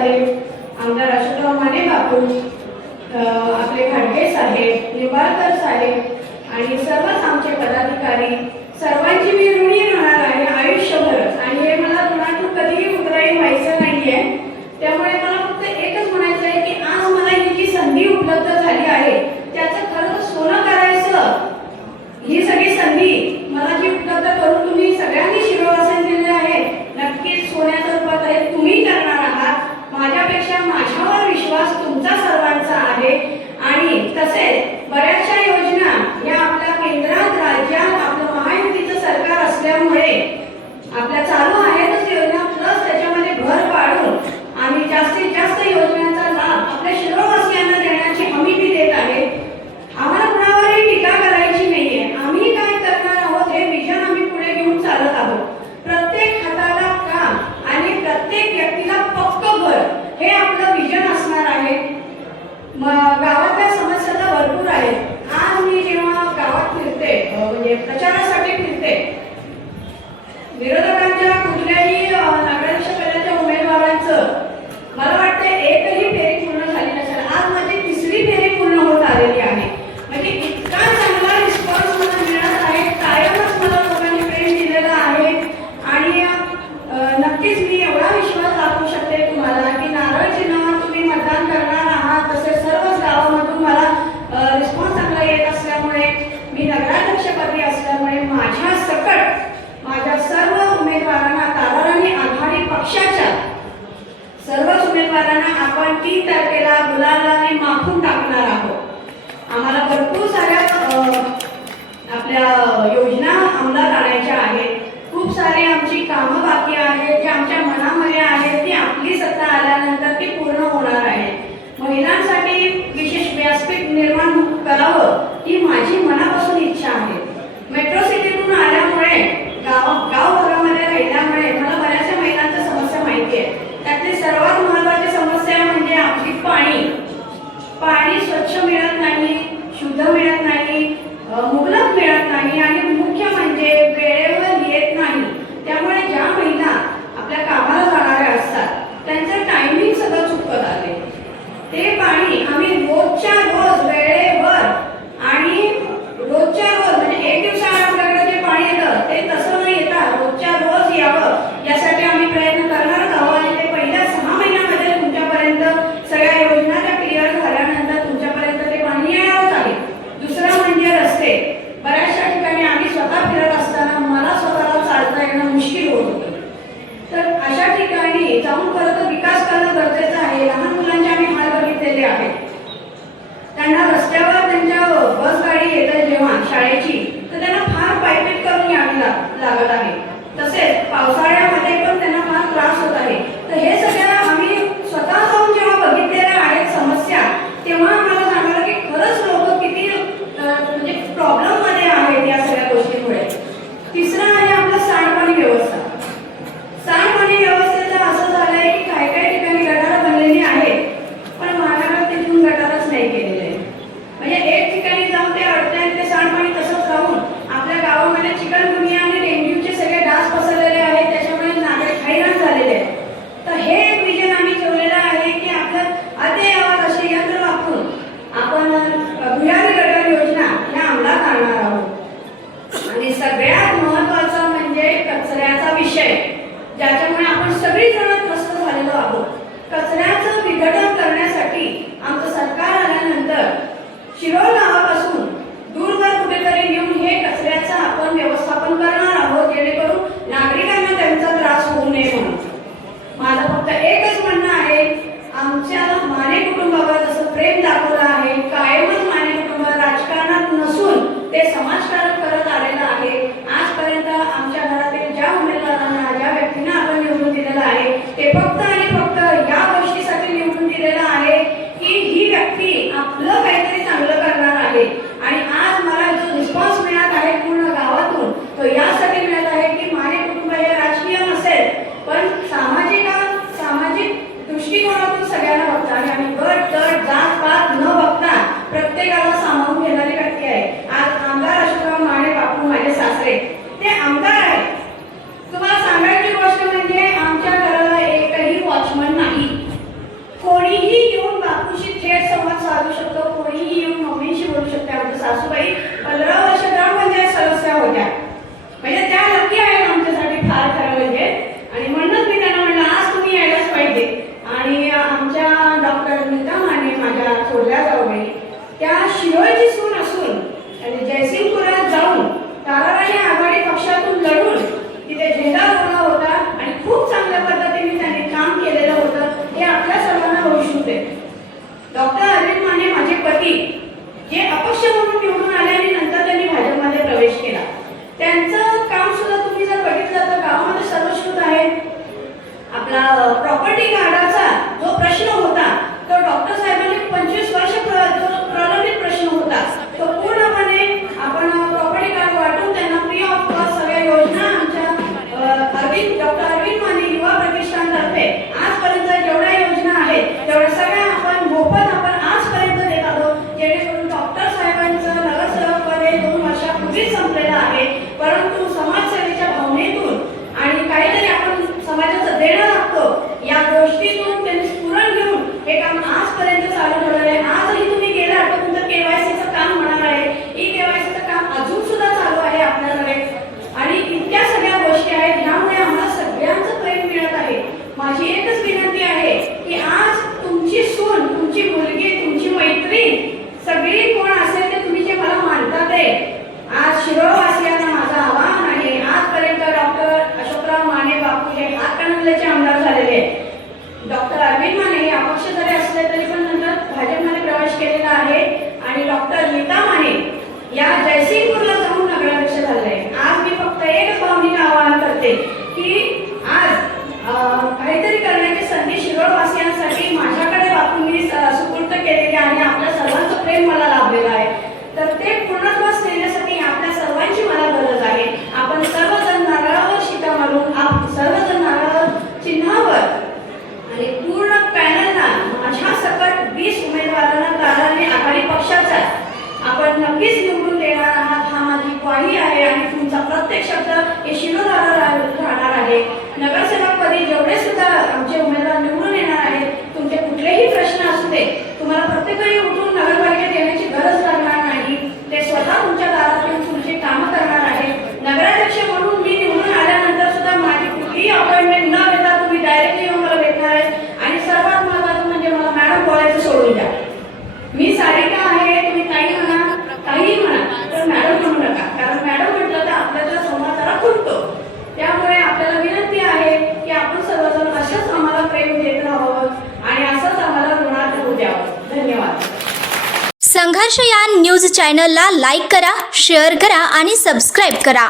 साहेब, आमदार अशोकराव माने बापू, आपले घाटगे साहेब, निंबाळकर साहेब आणि सर्वच आमचे पदाधिकारी, सर्वांची मी ऋणी राहणार आहे आयुष्यभर. आणि हे मला कुणातून कधीही उतराई व्हायचं नाहीये. त्यामुळे मला फक्त एकच म्हणायचं आहे की आज मला ही जी संधी उपलब्ध झाली आहे त्याचं खरं सोनं करायचं. ही सगळी संधी मला जी उपलब्ध करून तुम्ही सगळ्यांनी शिववासन दिले आहे, नक्कीच सोन्याच्या रूपात आहे तुम्ही करणार आहात. माझ्यापेक्षा माझ्यावर विश्वास तुमचा सर्वांचा आहे. आणि तसेच बऱ्याचशा योजना या आपल्या केंद्रात राज्यात आपलं महायुतीचं सरकार असल्यामुळे आपल्या चालू आहेतच योजना, प्लस त्याच्यामध्ये भर पाडून आम्ही जास्तीत जास्त योजनांचा लाभ आपल्या शिरोवासियांना देण्याची हमी मी देत आहे. आम्हाला कुणावरही टीका करायची नाहीये. आम्ही काय करणार आहोत हे विजन आम्ही पुढे घेऊन चालत आहोत. प्रत्येक हाताला काम आणि प्रत्येक व्यक्तीला पक्क घर हे आपलं विजन असणार आहे. गावातल्या समस्या तर भरपूर आहेत. आज मी जेव्हा गावात फिरते, म्हणजे प्रचारासाठी फिरते, विरोधकांच्या कुठल्याही नगराध्यक्ष पदाच्या उमेदवारांचं मला वाटतं एकही फेरी पूर्ण झाली नसेल. आज माझी तिसरी फेरी पूर्ण होत आलेली आहे. म्हणजे इतका चांगला रिस्पॉन्स मला मिळत आहे. कायमच मला लोकांनी प्रेम दिलेलं आहे. आणि नक्कीच मी एवढा विश्वास दाखवू शकते तुम्हाला की नारळ चिन्हावर तुम्ही मतदान करणार आहात. तसेच सर्वच गावामधून मला रिस्पॉन्स चांगला येत असल्यामुळे, मी नगराध्यक्षपदी असल्यामुळे माझ्या सकट माझ्या सर्व उमेदवारांना, ताराराणी आघाडी पक्षाच्या सर्वच उमेदवारांना आपण 3 तारखेला गुलालाने माफून टाकणार आहोत. आम्हाला भरपूर साऱ्या आपल्या योजना अंमलात आणायच्या आहेत. खूप सारे आमची कामं बाकी आहेत, जी आमच्या मनामध्ये आहेत, ती आपली सत्ता आल्यानंतर ती पूर्ण होणार आहे. महिलांसाठी विशेष व्यासपीठ निर्माण करावं ही माझी मनापासून इच्छा आहे. मेट्रो सिटीतून आल्यामुळे गाव भागामध्ये राहिल्यामुळे मला बऱ्याचशा महिलांच्या समस्या माहिती आहे. त्यातली सर्वात महत्त्वाची समस्या म्हणजे आपली पाणी स्वच्छ मिळत नाही, शुद्ध मिळत नाही, मुबलक मिळत नाही आणि मुख्य म्हणजे वेळेवर येत नाही. त्यामुळे ज्या महिला आपल्या कामाला जाणाऱ्या असतात त्यांचं टायमिंग सगळं चुकत आले. ते पाणी आम्ही रोजच्या रोज वेळेवर आणि रोजच्या रोज, म्हणजे एक दिवसाआड आपल्याकडे जे पाणी येतं ते तसं न येता रोजच्या रोज यावं यासाठी आम्ही प्रयत्न करणार आहोत. आणि ते पहिल्या 6 महिन्यामध्ये तुमच्यापर्यंत सगळ्या योजना त्या क्लिअर झाल्यानंतर तुमच्यापर्यंत ते होते. डॉक्टर अरविंद माने माझे पती जे अपक्ष म्हणून निवडून आले आणि नंतर त्यांनी भाजपमध्ये प्रवेश केला. त्यांचं काम सुद्धा तुम्ही जर बघितलं तर गावामध्ये सर्वश्रुत आहे. आपला प्रॉपर्टी कार्डाचा जो प्रश्न होता तो डॉक्टर साहेबांनी 25 वर्ष प्रलंबित प्रश्न होता तो पूर्णपणे आपण प्रॉपर्टी कार्ड वाटून त्यांना फ्री ऑफ कॉस्ट सगळ्या योजना आमच्या डॉक्टर अरविंद माने युवा प्रतिष्ठानतर्फे आजपर्यंत जेवढ्या योजना आहेत तेवढ्या सगळ्या आपण मोफत आपण आजपर्यंत देत आहोत. जेणेकरून डॉक्टर साहेबांचं नगरसेवकपदे 2 वर्षापूर्वीच संपलेलं आहे. परंतु समाजसेवेच्या भावनेतून आणि काहीतरी आपण समाजाचं देणं लागतो या गोष्टीतून त्यांनी स्फुरण घेऊन हे काम आजपर्यंत चालू ठेवलेलं आहे. आजही तुम्ही गेला तर तुमचं केवायसीचं काम होणार आहे. ई केवायसीचं काम अजून सुद्धा चालू आहे आपल्याकडे आणि इतक्या सगळ्या गोष्टी आहेत यामुळे आम्हाला सगळ्यांचं प्रेम मिळत आहे. माझी एकच विनंती आहे की आज तुमची सून, तुमची मुलगी, तुमची मैत्रीण सगळी कोण असेल ते तुम्ही जे मला मानता ते आज शिरोळवासियांना माझं आवाहन आहे. आजपर्यंत डॉक्टर अशोकराव माने बापू हे हातकणंगलेचे आमदार झालेले आहेत. डॉक्टर अरविंद माने हे अपक्ष जरी असले तरी पण नंतर भाजपमध्ये प्रवेश केलेला आहे आणि डॉक्टर नीता माने या जयसिंगपूरला जाऊन नगराध्यक्ष झाले. आज मी फक्त एक भावनिक आवाहन करते की आज काहीतरी करण्याची संधी शिरोळवासियांसाठी माझ्याकडे बापूंनी सुपूर्द केलेली आहे. आपल्या सर्वांचं प्रेम मला लाभलेलं आहे. तर ते पूर्णत्वास नेण्यासाठी आपल्या सर्वांची मला गरज आहे. आपण सर्वजण नारळावर शिक्का मारून सर्वजण नारळ चिन्हावर आणि पूर्ण पॅनलला माझ्या सकट 20 उमेदवारांना प्राधान्य आघाडी पक्षाचा आपण नक्कीच निवडून देणार आहात. हा माझी ग्वाही आहे आणि तुमचा प्रत्येक शब्द हे शिरोधारा राहणार आहे. नगरसेवकपदी जेवढे सुद्धा आमचे उमेदवार निवडून येणार आहेत तुमचे कुठलेही प्रश्न असू दे तुम्हाला प्रत्येक वेळी उठून नगरपालिकेत येण्याची गरज लागणार नाही. ते स्वतः तुमच्या दारात येऊन तुमची कामं करणार आहे. नगराध्यक्ष म्हणून मी निवडून आल्यानंतर सुद्धा माझी कुठलीही अपॉइंटमेंट न घेता तुम्ही डायरेक्टली येऊन मला भेटणार आहे. आणि सर्वात महत्त्वाचं म्हणजे मला मॅडम बोलायचं सोडून द्या. मी सारिका आहे, तुम्ही काही म्हणा काहीही म्हणा तर मॅडम म्हणू नका. कारण मॅडम म्हटलं तर आपल्याला संवादाला खुलतो. त्यामुळे आपल्याला विनंती आहे की आपण सर्वजण असंच आम्हाला प्रेम देत राहावं आणि असंच आम्हाला ऋणात होऊ द्यावं. धन्यवाद. संघर्ष या न्यूज चॅनलला लाईक करा, शेअर करा आणि सबस्क्राईब करा.